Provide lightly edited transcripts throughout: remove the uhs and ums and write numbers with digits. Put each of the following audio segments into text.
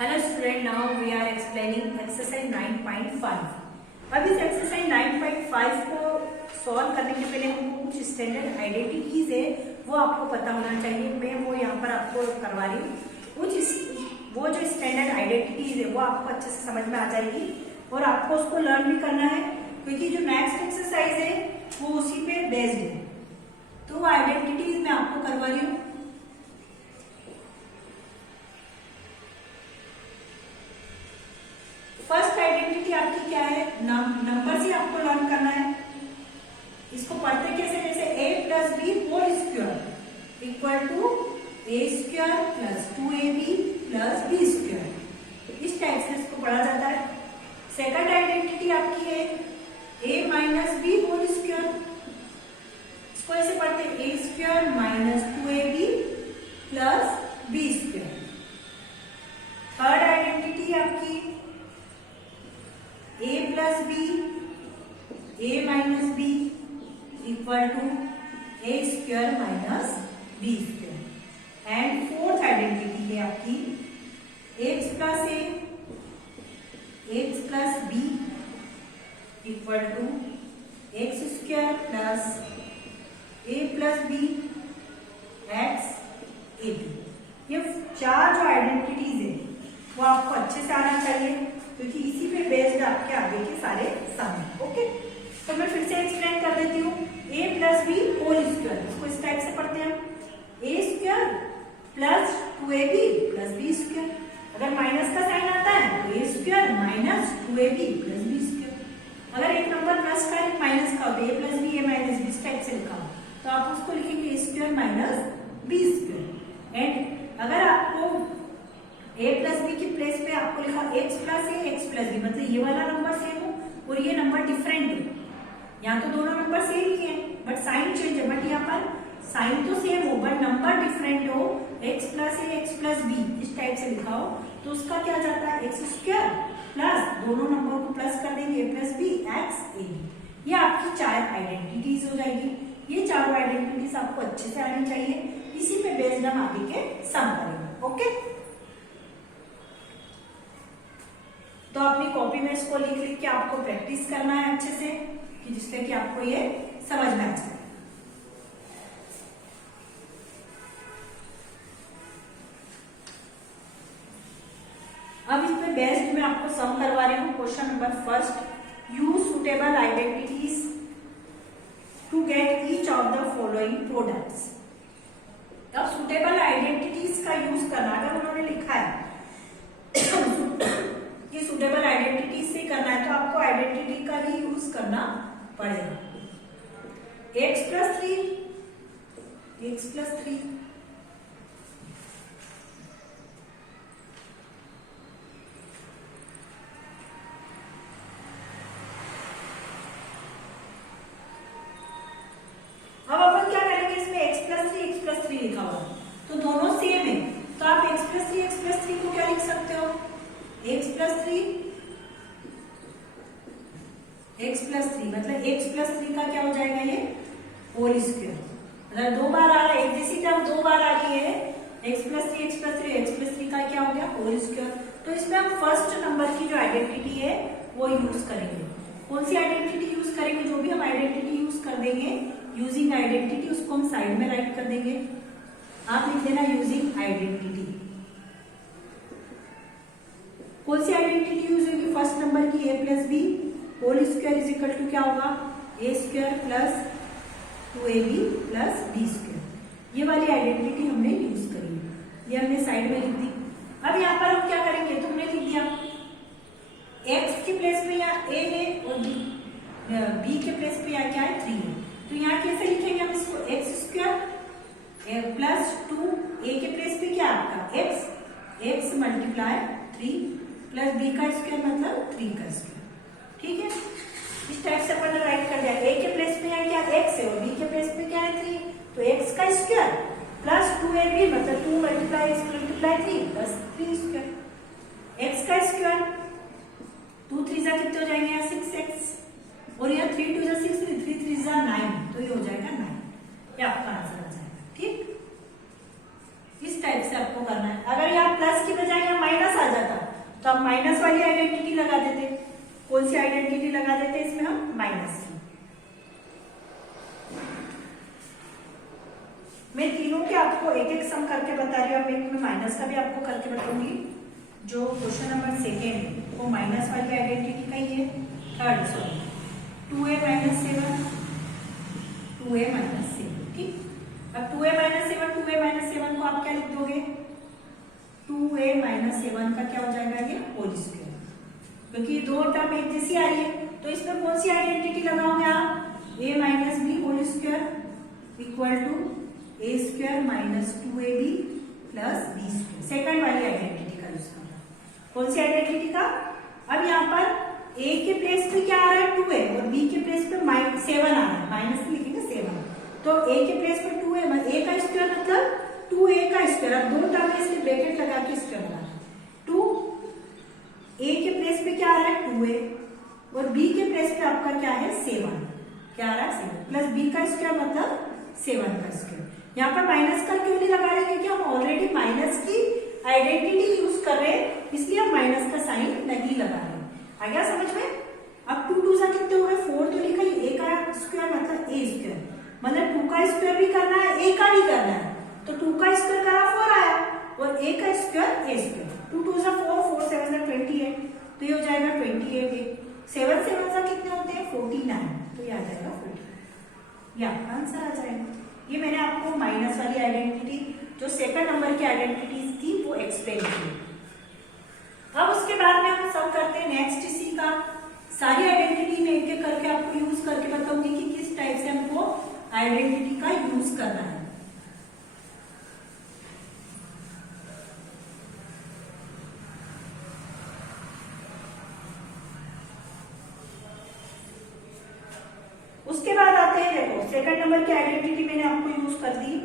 Hello student, now we are explaining exercise 9.5। अब इस exercise 9.5 को सॉल्व करने के पहले हमको कुछ स्टैंडर्ड आइडेंटिटीज है वो आपको पता होना चाहिए। मैं वो यहाँ पर आपको करवा रही हूँ। कुछ वो जो स्टैंडर्ड आइडेंटिटीज है वो आपको अच्छे से समझ में आ जाएगी और आपको उसको लर्न भी करना है, क्योंकि जो नेक्स्ट एक्सरसाइज है वो उसी पे बेस्ड है। तो वो आइडेंटिटीज मैं आपको करवा रही हूँ। फर्स्ट आइडेंटिटी आपकी क्या है? नंबर से आपको लर्न करना है। इसको पढ़ते कैसे? जैसे a plus B whole square equal to a square plus 2ab plus b square. इस टाइप से इसको पढ़ा जाता है। सेकंड आइडेंटिटी आपकी है a minus B whole square. इसको ऐसे पढ़ते a square minus 2ab plus b square. Third identity आपकी a plus B a minus B equal to a square minus B square. And fourth identity है आपकी x plus a x plus B equal to x square plus a plus B X A B. ये चार जो identities है वो आपको अच्छे से आना चाहिए, क्योंकि इसी पे बेस्ड आपके आगे के सारे सम है। ओके, तो मैं फिर से एक्सप्लेन कर देती हूँ। a plus B whole square, इसको इस टाइप से पढ़ते हैं a square plus 2ab plus B square. अगर माइनस का साइन आता है तो a square minus 2ab plus B square. अगर एक नंबर प्लस का एक माइनस का हो तो a plus B a minus B इस टाइप से लिखा हो तो आप उसको लिखेंगे a square minus B square. And अगर आपको a प्लस बी की प्लेस पे आपको लिखा x plus A X plus B, मतलब ये वाला नंबर सेम हो और ये नंबर डिफरेंट है। यहाँ तो दोनों नंबर सेम ही है बट साइन चेंज है, बट यहाँ पर साइन तो सेम हो बट नंबर डिफरेंट हो, x plus A X plus B इस टाइप से लिखा हो तो उसका क्या जाता है एक्स स्क्वायर प्लस दोनों नंबर को प्लस कर देंगे a plus B X A B. ये आपकी चार आइडेंटिटीज हो जाएगी। ये चारों आइडेंटिटीज आपको अच्छे से आनी चाहिए। इसी पे बेस्ड हम आगे के सम करेंगे। ओके, तो अपनी कॉपी में इसको लिख के आपको प्रैक्टिस करना है अच्छे से, कि जिससे कि आपको ये समझ में आ जाए। अब इस पे बेस्ड मैं आपको सम करवा रही हूँ। Question number first, use suitable identities to get each of the following products. अब सुटेबल आइडेंटिटीज का यूज करना, अगर उन्होंने लिखा है ये सुटेबल आइडेंटिटी से करना है तो आपको आइडेंटिटी का ही यूज करना पड़ेगा। x प्लस 3 अब अपन क्या करेंगे, इसमें x प्लस 3 लिखा हुआ है तो दोनों सेम है, तो आप x प्लस 3 को क्या लिख सकते हो? x प्लस 3 मतलब x प्लस 3 का क्या हो जाएगा? ये होल स्क्वायर। मतलब दो बार आ रहा है, एक जैसी टर्म दो बार आ रही है, x प्लस 3 का क्या हो गया? Whole square. तो इसमें हम फर्स्ट नंबर की जो आइडेंटिटी है वो यूज करेंगे। कौन सी आइडेंटिटी यूज करेंगे? जो भी हम आइडेंटिटी यूज कर देंगे यूजिंग आइडेंटिटी, उसको हम साइड में राइट कर देंगे। आप लिख देना यूजिंग आइडेंटिटी। कौन सी आइडेंटिटी यूज होगी? फर्स्ट नंबर की a plus B whole square is equal to क्या होगा? a square plus 2ab plus b square. ये वाली आइडेंटिटी हमने यूज करी है, ये हमने साइड में लिख दी। अब यहाँ पर हम क्या करेंगे? तुमने लिख दिया x के प्लेस पे यहाँ a है और b के प्लेस पे यहाँ क्या है? 3 है। तो यहाँ कैसे लिखेंगे हम इसको? x स्क्वायर प्लस 2 a के प्लेस पे क्या आपका x मल्टीप्लाई 3 प्लस बी का स्क्वायर मतलब 3 का स्क्वायर। ठीक है, इस टाइप से अपन राइट कर दिया। a के प्लेस पे यहाँ क्या x है और b के प्लेस पे क्या है 3, तो x का स्क्वायर प्लस 2ab मतलब 2 multiply x multiply 3 plus 3 square. x का स्क्वायर 2 3 जा कितने हो जाएंगे? यहाँ 6x और यहाँ 3 2 जा 6 3 3 जा 9, तो ये हो जाएगा 9। ये आपका आंसर आ जाएगा। ठीक, इस टाइप से आपको करना है। अगर यहाँ प्लस की बजाय यहाँ माइनस आ जाता वाली आइडेंटिटी लगा देते। कौन सी आइडेंटिटी लगा देते इसमें हम? माइनस की। मैं तीनों के आपको एक एक सम करके बता रही हूँ, अब एक में माइनस का भी आपको करके बताऊंगी। जो क्वेश्चन नंबर सेकेंड है वो माइनस वाली आइडेंटिटी का ही है। Third sorry 2a minus 7, 2a minus 7, ठीक। अब 2a माइनस 7, 2a माइनस 7 को आप क्या लिख दोगे? 2a माइनस 7 का क्या हो जाएगा? ये होल स्क्वायर, क्योंकि ये दो टर्म एक जैसी आ रही है, तो इसमें कौन सी आइडेंटिटी लगाओगे आप? a minus B whole square equal to a square minus 2ab plus b square. Second वाली आइडेंटिटी का यूज करना। कौन सी आइडेंटिटी का? अब यहाँ पर a के प्लेस पे क्या आ रहा है? 2a, और b के प्लेस पे 7 आ रहा है। माइनस से लिखेंगे 7, तो a के प्लेस पे 2a, a का स्क्वायर मतलब 2a का स्क्वायर। अब दो टर्म में इसलिए ब्रैकेट लगा के स्क्वायर बना रहा है। 2a के प्लेस पे क्या आ रहा है? 2a, और b के प्लेस पे आपका क्या है? 7। क्या आ रहा है? 7 प्लस b का स्क्वायर मतलब 7 का स्क्वायर। यहाँ पर माइनस का क्यों नहीं लगा रहे? क्योंकि हम ऑलरेडी माइनस की आइडेंटिटी यूज कर रहे हैं, इसलिए हम माइनस का साइन नहीं लगा रहे। आ गया समझ में? अब 2 2 सा कितने हो गए? 4 तो लिखा ही, a का स्क्वायर मतलब a स्क्वायर, मतलब 2 का स्क्वायर भी करना है, a का भी करना है, तो 2 का स्क्वायर करा 4 आया, और a का स्क्वायर a स्क्वायर। 2 2 सा 4, 4 7 सा 28, तो ये हो जाएगा 28। 7 7 सा कितने होते हैं? 49, तो ये आ जाएगा 40। ये आपका आंसर आ जाएगा। ये मैंने आपको माइनस वाली आइडेंटिटी, जो सेकंड नंबर की आइडेंटिटीज थी, वो एक्सप्लेन की। अब उसके बाद में हम सब करते हैं नेक्स्ट इसी का। सारी आइडेंटिटी में एक एक करके आपको यूज करके बताऊंगी कि किस टाइप से हमको आइडेंटिटी का यूज करना है। उसके बाद आते हैं, देखो सेकंड नंबर की आइडेंटिटी मैंने आपको यूज कर दी।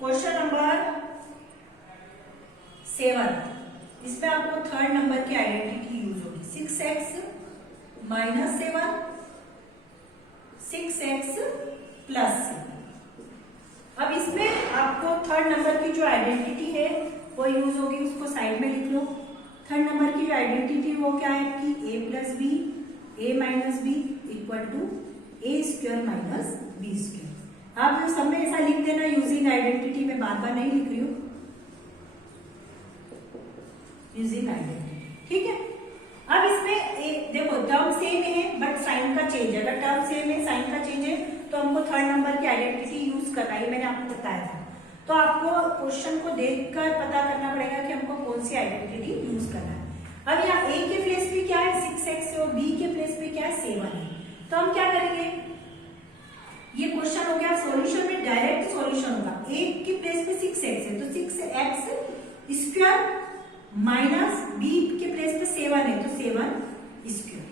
क्वेश्चन नंबर 7, इसमें आपको थर्ड नंबर की आइडेंटिटी यूज होगी। 6x minus 7, 6x plus 7। अब इसमें आपको थर्ड नंबर की जो आइडेंटिटी है वो यूज होगी, उसको साइड में लिख लो। थर्ड नंबर की जो आइडेंटिटी वो क्या है आपकी? a plus B, a minus B equal to a square minus B square. आप जो सब में ऐसा लिख देना यूजिंग आइडेंटिटी, में बार बार नहीं लिख रही हूँ, यूजिंग आइडेंटिटी, ठीक है। अब इसमें देखो टर्म सेम है बट साइन का चेंज है। अगर टर्म सेम है, साइन का चेंज है, तो हमको थर्ड नंबर की आइडेंटिटी यूज करना है, मैंने आपको बताया था। तो आपको क्वेश्चन को देखकर पता करना पड़ेगा कि हमको कौन सी आइडेंटिटी यूज करना है। अब यहाँ a के प्लेस पे क्या है? 6x है, और b के प्लेस पे क्या है? 7 है। तो हम क्या करेंगे? ये क्वेश्चन हो गया सॉल्यूशन में, डायरेक्ट सॉल्यूशन होगा। a के प्लेस पे 6x है, तो 6x स्क्वायर माइनस b के प्लेस पे 7 है, तो 7 स्क्वायर।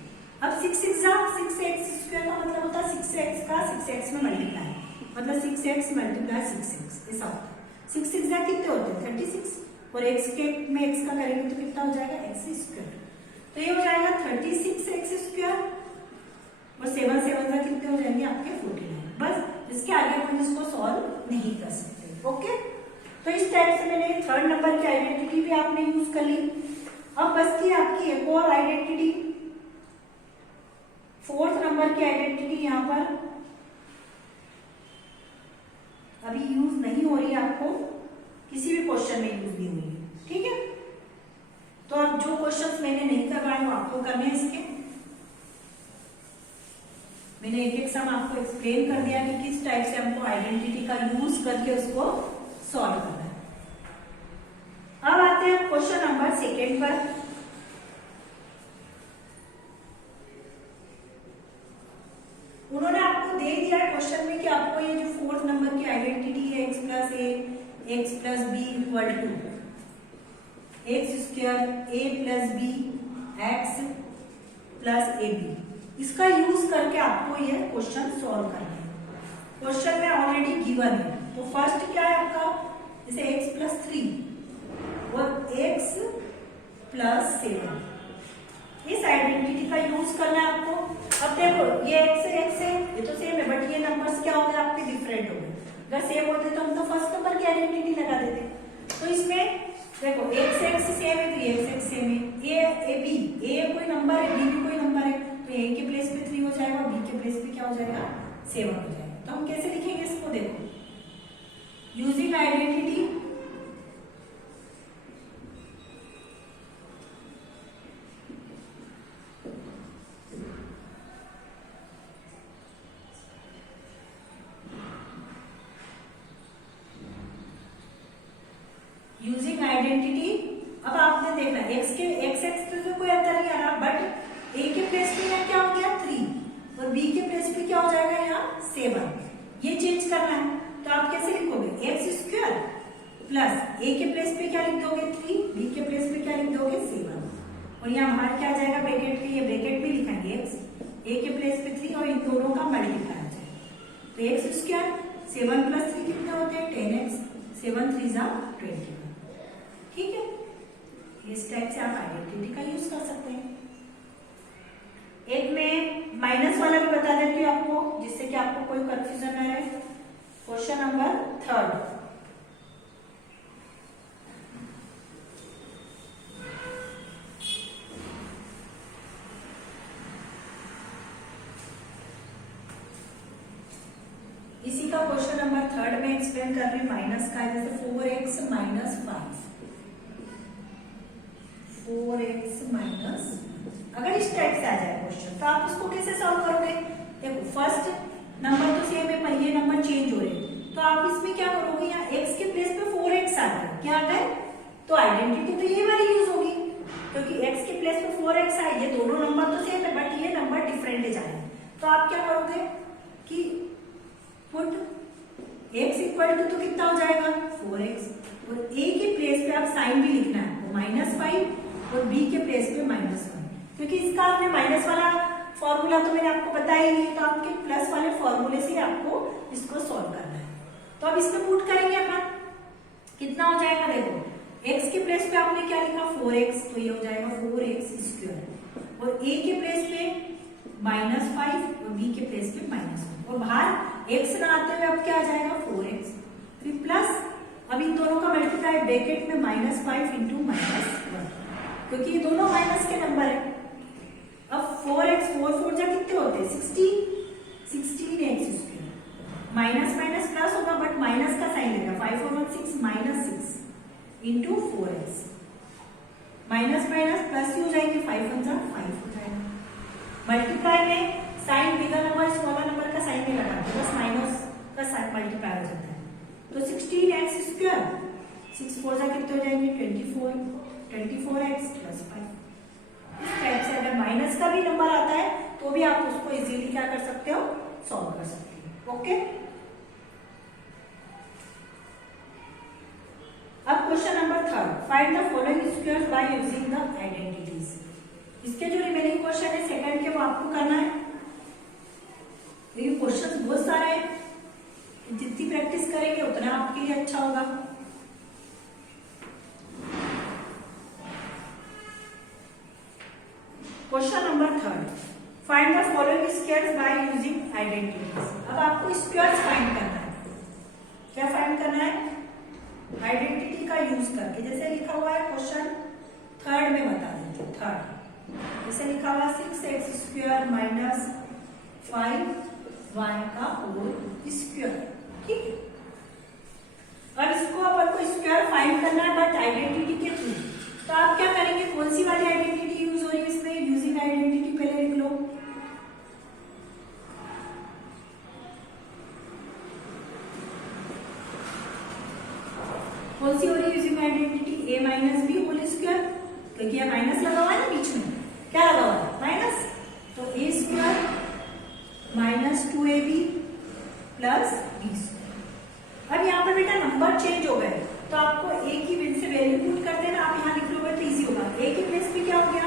अब 6 6x स्क्वायर का मतलब होता है 6x का 6x में मल्टीप्लाई, मतलब 6x मल्टीप्लाई 6x, ऐसा होता है। 6 6 कितने होते हैं? 36, और x के में x का करेंगे तो कितना हो जाएगा? x square. तो ये हो जाएगा 36x स्क्वायर, और 7 7 कितने हो जाएंगे आपके? 49। बस इसके आगे हम इसको सॉल्व नहीं कर सकते। ओके, तो इस टाइप से मैंने थर्ड नंबर की आइडेंटिटी भी आपने यूज कर ली। अब बचती है आपकी एक और आइडेंटिटी, फोर्थ नंबर की आइडेंटिटी। यहाँ पर अभी यूज नहीं हो रही है, आपको किसी भी क्वेश्चन में यूज नहीं हुई है, ठीक है। तो अब जो क्वेश्चंस मैंने नहीं करवाए वो आपको करने हैं। इसके मैंने एक एक सम आपको एक्सप्लेन कर दिया कि किस टाइप से हमको आइडेंटिटी का यूज करके उसको सॉल्व करना है। अब आते हैं क्वेश्चन नंबर सेकेंड पर। उन्होंने आपको दे दिया है क्वेश्चन में कि आपको ये जो फोर्थ नंबर की आइडेंटिटी है x plus A X plus B equal to X square A plus B X plus A B, इसका यूज करके आपको ये क्वेश्चन सॉल्व करना है। क्वेश्चन में ऑलरेडी गिवन है, तो फर्स्ट क्या है आपका? जैसे x प्लस 3 और x प्लस 7, इस आइडेंटिटी का यूज करना है आपको। अब देखो ये x है, ये तो सेम है, बट ये नंबर्स क्या हो गए आपके? डिफरेंट हो गए। अगर सेम होते तो हम तो फर्स्ट नंबर की आइडेंटिटी लगा देते। तो इसमें देखो x x सेम है तो ये x x सेम है, a b, a कोई नंबर है, b भी कोई नंबर है, तो a के प्लेस पे 3 हो जाएगा, b के प्लेस पे क्या हो जाएगा 7 हो जाएगा। तो हम कैसे लिखेंगे इसको, देखो यूजिंग आइडेंटिटी यूजिंग आइडेंटिटी। अब आपने देखना x के x तो कोई अंतर नहीं आ रहा, बट a के प्लेस पे यहाँ क्या हो गया 3 और b के प्लेस पे क्या हो जाएगा यहाँ 7, ये चेंज करना है। तो आप कैसे लिखोगे x स्क्वायर प्लस a के प्लेस पे क्या लिख दोगे 3, b के प्लेस पे क्या लिख दोगे 7, और यहाँ बाहर क्या आ जाएगा ब्रैकेट पे, ये ब्रैकेट भी लिखेंगे x, a के प्लेस पे 3 और इन दोनों का मल्टीप्लाई आ जाएगा। तो x स्क्वायर 7 प्लस 3 कितने होते हैं 10x, 7 3 जा 20। ठीक है, इस टाइप से आप आइडेंटिटी का यूज कर सकते हैं। एक में माइनस वाला भी बता देती हूँ आपको, जिससे कि आपको कोई कंफ्यूजन न रहे। क्वेश्चन नंबर 3, इसी का क्वेश्चन नंबर 3 में एक्सप्लेन कर रही हूँ। माइनस का है, जैसे 4x माइनस 5, 4x माइनस, अगर इस टाइप से आ जाए क्वेश्चन तो आप उसको कैसे सॉल्व करोगे। देखो फर्स्ट नंबर तो सेम है पर ये नंबर चेंज हो रहे हैं, तो आप इसमें क्या करोगे, यहाँ x के प्लेस पे 4x आ गए, क्या आ गए, तो आइडेंटिटी तो ये वाली यूज होगी, क्योंकि x के प्लेस पे 4x आए, ये दोनों नंबर तो सेम है बट ये नंबर डिफरेंट है जाए। तो आप क्या करोगे कि पुट x इक्वल टू तो कितना हो जाएगा 4x, और a के प्लेस पे आप साइन भी लिखना है, वो -5 और b के प्लेस पे -1, क्योंकि इसका आपने माइनस वाला फॉर्मूला तो मैंने आपको बताया ही नहीं, तो आपके प्लस वाले फॉर्मूले से आपको इसको सॉल्व करना है। तो अब इसमें पुट करेंगे अपन, कितना हो जाएगा, देखो x के प्लेस पे आपने क्या लिखा 4x, तो ये हो जाएगा 4x स्क्वायर, और a के प्लेस पे -5 और b के प्लेस पे -1, और बाहर x ना आते हुए अब क्या आ जाएगा 4x, फिर प्लस, अब इन दोनों का मल्टीप्लाई ब्रैकेट में -5 इंटू -1, क्योंकि ये दोनों माइनस के नंबर है। अब 4x 4 4 जा कितने होते हैं 16x square, minus minus plus होगा बट माइनस का साइन लेगा, 5 और 1 6 -6 into 4x, minus minus plus ही हो जाएंगे, 5 1 जा 5 हो जाएगा। मल्टीप्लाई में sign bigger number smaller number का साइन नहीं लगाते, बस माइनस का साइन मल्टीप्लाई हो जाता है। तो 16x स्क्वायर 6 4 जा कितने हो जाएंगे 24x प्लस 5। इस टाइप से अगर माइनस का भी नंबर आता है तो भी आप उसको इजीली क्या कर सकते हो, सॉल्व कर सकते हो। ओके, अब question number 3, find the following squares by using the identities. इसके जो रिमेनिंग क्वेश्चन है सेकंड के, वो आपको करना है। ये क्वेश्चन बहुत सारे हैं, जितनी प्रैक्टिस करेंगे उतना आपके लिए अच्छा होगा। Question number 3, find the following squares by using identities. अब आपको स्क्वायर्स फाइंड करना है। क्या फाइंड करना है, आइडेंटिटी का यूज करके। जैसे लिखा हुआ है क्वेश्चन 3 में, बता देते हैं 3 जैसे लिखा हुआ 6x स्क्वायर माइनस 5y का होल स्क्वायर। ठीक है, अब इसको अपन को स्क्वायर फाइंड करना है बट आइडेंटिटी के थ्रू। तो आप क्या करेंगे, कौन सी वाली आइडेंटिटी यूज हो रही है इसमें, यूजिंग आइडेंटिटी पहले लिख लो। कौन सी हो रही है using identity, a minus B whole square, क्योंकि यह माइनस लगा हुआ है ना बीच में, क्या लगा हुआ है माइनस, तो a square minus 2ab plus b square. अब यहाँ पर बेटा नंबर चेंज हो गए, तो आपको a की से वैल्यू पुट कर देना, आप यहाँ लिख लोगे तो इजी होगा। a के प्लेस पे क्या हो गया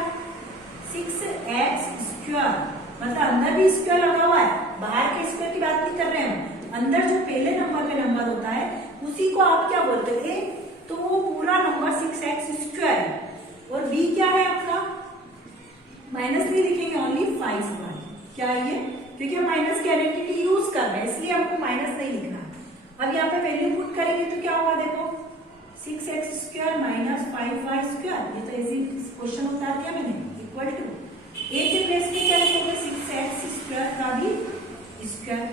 6x स्क्वायर, मतलब अंदर भी स्क्वायर लगा हुआ है, बाहर के स्क्वायर की बात नहीं कर रहे हैं, अंदर जो पहले नंबर पे नंबर होता है उसी को आप क्या बोलते हो a, तो वो पूरा नंबर 6x स्क्वायर है, और b क्या है आपका, माइनस नहीं लिखेंगे, ओनली 5y। क्या है ये, क्योंकि हम माइनस की आइडेंटिटी यूज कर रहे हैं इसलिए हमको माइनस नहीं लिखना। अब यहाँ पे वैल्यू पुट करेंगे तो क्या होगा, देखो 6x² माइनस 5y², ये तो इजी क्वेश्चन उतार दिया मैंने, इक्वल टू a के प्लेस में क्या लिखोगे 6x² का भी स्क्वायर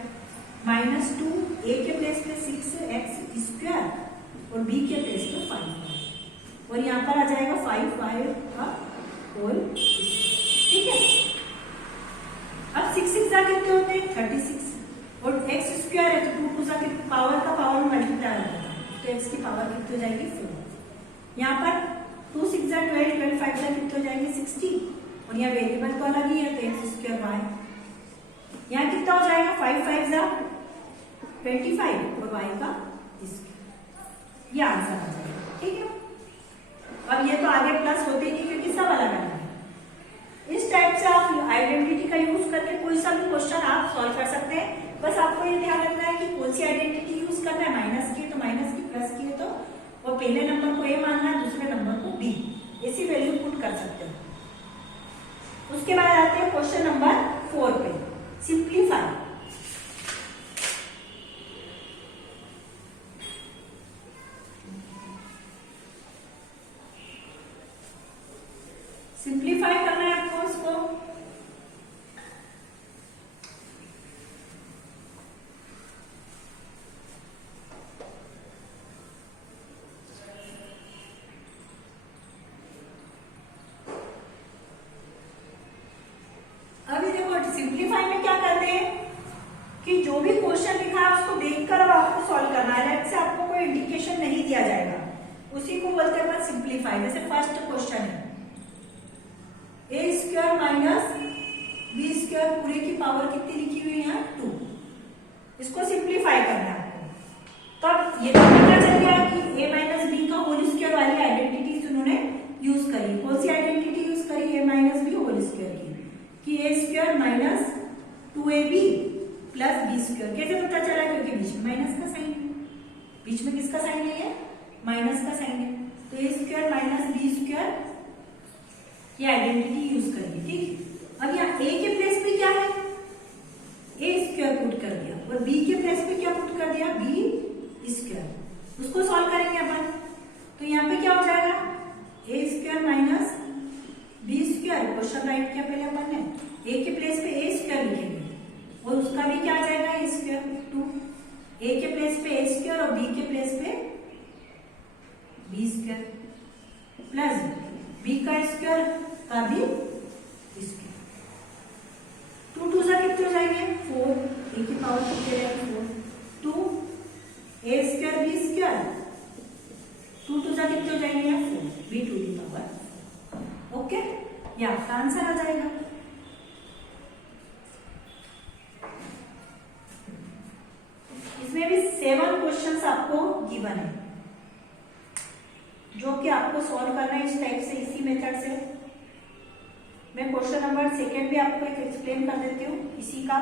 माइनस 2 a के प्लेस पे 6x² और b के प्लेस पे 5y और यहाँ पर आ जाएगा 5y का होल, ठीक है। अब 6 कितने होते हैं 36 और x² है तो 2 के पावर का पावर मल्टीप्लाई होगा तो x की पावर कितनी हो जाएगी 4। यहाँ पर 2 6 12 12 5 कितने हो जाएंगे 60 और यहाँ वेरिएबल तो अलग ही है तो x² y, यहाँ कितना हो जाएगा 5 5 25 और y का स्क्वायर, ये आंसर आ जाएगा, ठीक है। अब ये तो आगे प्लस होते नहीं क्योंकि सब अलग अलग है। इस टाइप से आप आइडेंटिटी का यूज करके कोई सा भी क्वेश्चन आप सॉल्व कर सकते हैं। बस आपको ये ध्यान रखना है कि कौन सी आइडेंटिटी यूज करना है, माइनस की है तो माइनस की, प्लस की है तो वो पहले नंबर को ए मानना है, दूसरे नंबर को बी, ऐसी वैल्यू पुट कर सकते हो। उसके बाद आते हैं क्वेश्चन नंबर 4 पे, सिंप्लीफाई। सिंप्लीफाई करना है आपको इसको। अभी देखो सिंप्लीफाई में क्या करते हैं कि जो भी क्वेश्चन लिखा है उसको देखकर अब आपको सॉल्व करना है, अलग से आपको कोई इंडिकेशन नहीं दिया जाएगा, उसी को बोलते हैं सिंप्लीफाई। जैसे फर्स्ट क्वेश्चन है a² माइनस b² पूरे की पावर कितनी लिखी हुई है 2, इसको सिंप्लीफाई करना है आपको। तो अब ये तो पता चल गया कि a माइनस बी का होल स्क्वायर वाली आइडेंटिटी उन्होंने यूज करी। कौन सी आइडेंटिटी यूज करी a minus B whole square की, a² minus 2ab plus b²। कैसे पता चला, क्योंकि बीच में माइनस का साइन है, बीच में किसका साइन है, माइनस का साइन है, तो a² माइनस b² ये आइडेंटिटी यूज करेंगे, ठीक। अब यहाँ a के प्लेस पे क्या है a² पुट कर दिया और b के प्लेस पे क्या पुट कर दिया b², उसको सॉल्व करेंगे अपन। तो यहाँ पे क्या हो जाएगा a² minus b², question right किया पहले अपन ने, a के प्लेस पे a² लिखेंगे और उसका भी क्या आ जाएगा a² 2, a के प्लेस पे a² और b के प्लेस पे b² प्लस b का स्क्वायर का भी स्क्वायर, 2 2 से कितने हो जाएंगे 4, a की पावर कितने रहेगी 4, 2 a² b², 2 2 से कितने हो जाएंगे 4, b to the power. Okay, ये आपका आंसर आ जाएगा। इसमें भी 7 क्वेश्चंस आपको गिवन है जो कि आपको सॉल्व करना है इस टाइप से, इसी मेथड से। मैं क्वेश्चन नंबर 2 भी आपको एक एक्सप्लेन कर देती हूँ इसी का।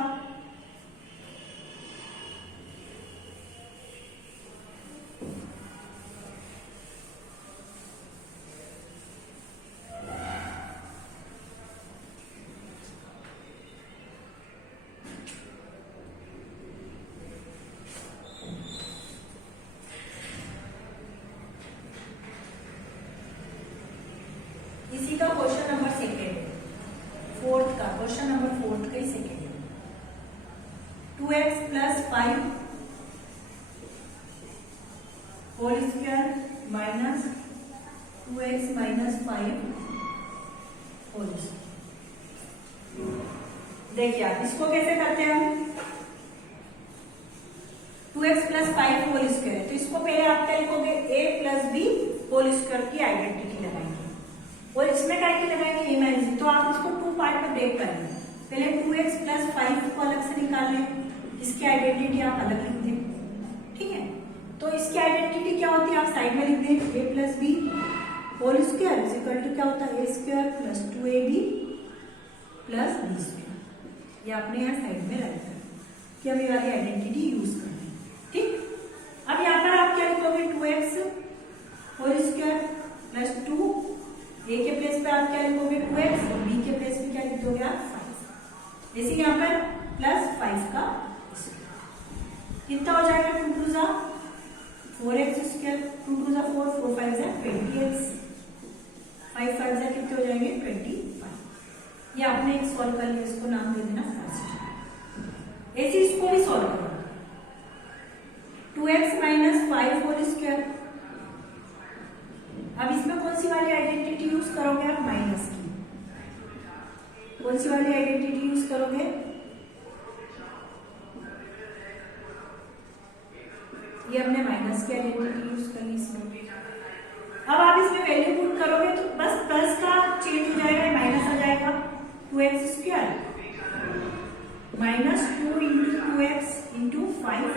इसी का क्वेश्चन नंबर 2 4th का, क्वेश्चन नंबर 4th का ही सेकेंड है। 2x plus 5 whole square minus 2x minus 5 whole square. देखिए आप इसको कैसे करते हैं, 2x प्लस 5 होल स्क्वायर, तो इसको पहले आप क्या लिखोगे a plus b whole square की आइडेंटिटी लगाएंगे और इसमें क्या लगाएंगे a माइनस बी। तो आप इसको 2 पार्ट में ब्रेक करेंगे, पहले 2x प्लस 5 को अलग से निकाल लें, इसकी आइडेंटिटी आप अलग लिख दें, ठीक है। तो इसकी आइडेंटिटी क्या होती है, आप साइड में लिख दें a plus B whole square is equal to क्या होता है a² plus 2ab plus b²। ये आपने यहाँ साइड में रख दिया कि हम ये वाली आइडेंटिटी यूज कर रहे हैं, ठीक। अब यहाँ पर आप क्या लिखोगे 2x whole square plus 2, a के प्लेस पे आप क्या लिखोगे 2x और b के प्लेस पे क्या लिख दोगे आप 5, जैसे यहाँ पर प्लस 5 का स्क्वायर कितना हो जाएगा 2 2 जा 4x स्क्वायर, 2 टू जा 4, 4 5 जा 20x, 5 5 जा कितने हो जाएंगे 25। ये आपने एक सॉल्व कर लिया, इसको नाम दे देना फर्स्ट। ऐसे इसको भी सॉल्व करो। 2x minus 5 whole square. अब इसमें कौन सी वाली आइडेंटिटी यूज करोगे आप? माइनस की। कौन सी वाली आइडेंटिटी यूज करोगे? ये हमने माइनस की आइडेंटिटी यूज कर ली इसमें। अब आप इसमें वैल्यू पुट करोगे तो बस प्लस का चेंज हो जाएगा, माइनस आ जाएगा। 2x square minus 2 into 2x into 5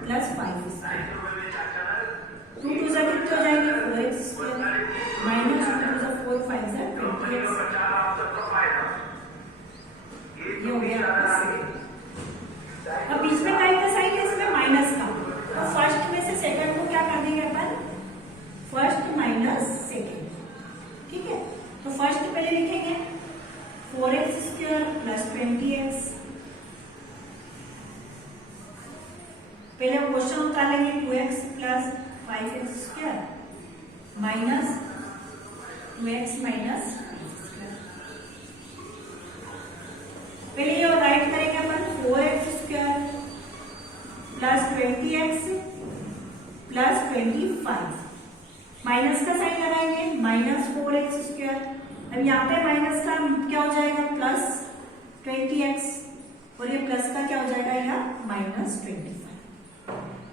plus 5 square. 2 टू जा कितने हो जाएंगे 4x स्क्वायर माइनस 2 टू जा 4 5 जा 20x। ये हो गया आपका सेकंड। अब बीच में का साइन है इसमें माइनस का, तो फर्स्ट में से सेकंड को क्या कर देंगे अपन? First minus second. ठीक है, तो फर्स्ट पहले लिखेंगे 4x स्क्वायर प्लस 20x। पहले क्वेश्चन उतार लेंगे 2x plus 5x square minus 2x minus 5 square. पहले ये राइट करेंगे अपन 4x square plus 20x plus 25। Minus का साइन लगाएंगे माइनस 4x स्क्वायर। अब यहाँ पे माइनस का क्या हो जाएगा प्लस 20x और ये प्लस का क्या हो जाएगा यहाँ माइनस 25।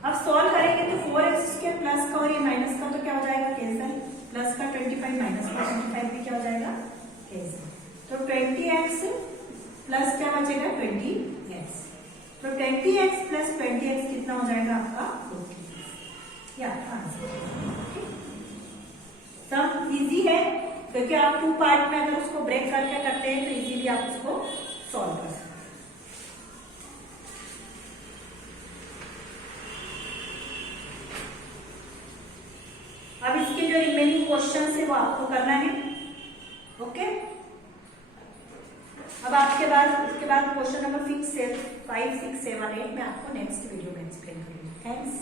अब सॉल्व करेंगे तो 4x स्क्वायर प्लस का और ये माइनस का तो क्या हो जाएगा कैंसिल, प्लस का 25 माइनस का 25 भी क्या हो जाएगा कैंसिल। तो 20x प्लस क्या बचेगा 20x। तो 20x प्लस 20x कितना हो जाएगा आपका 40x। या आंसर सब इजी है क्योंकि आप 2 पार्ट में अगर उसको ब्रेक करके करते हैं तो इजीली आप उसको सॉल्व कर सकते हैं। अब इसके जो रिमेनिंग क्वेश्चन है वो आपको करना है। ओके, अब उसके बाद क्वेश्चन नंबर 5, 6, 7, 8 मैं आपको नेक्स्ट वीडियो में एक्सप्लेन करूंगी। थैंक्स।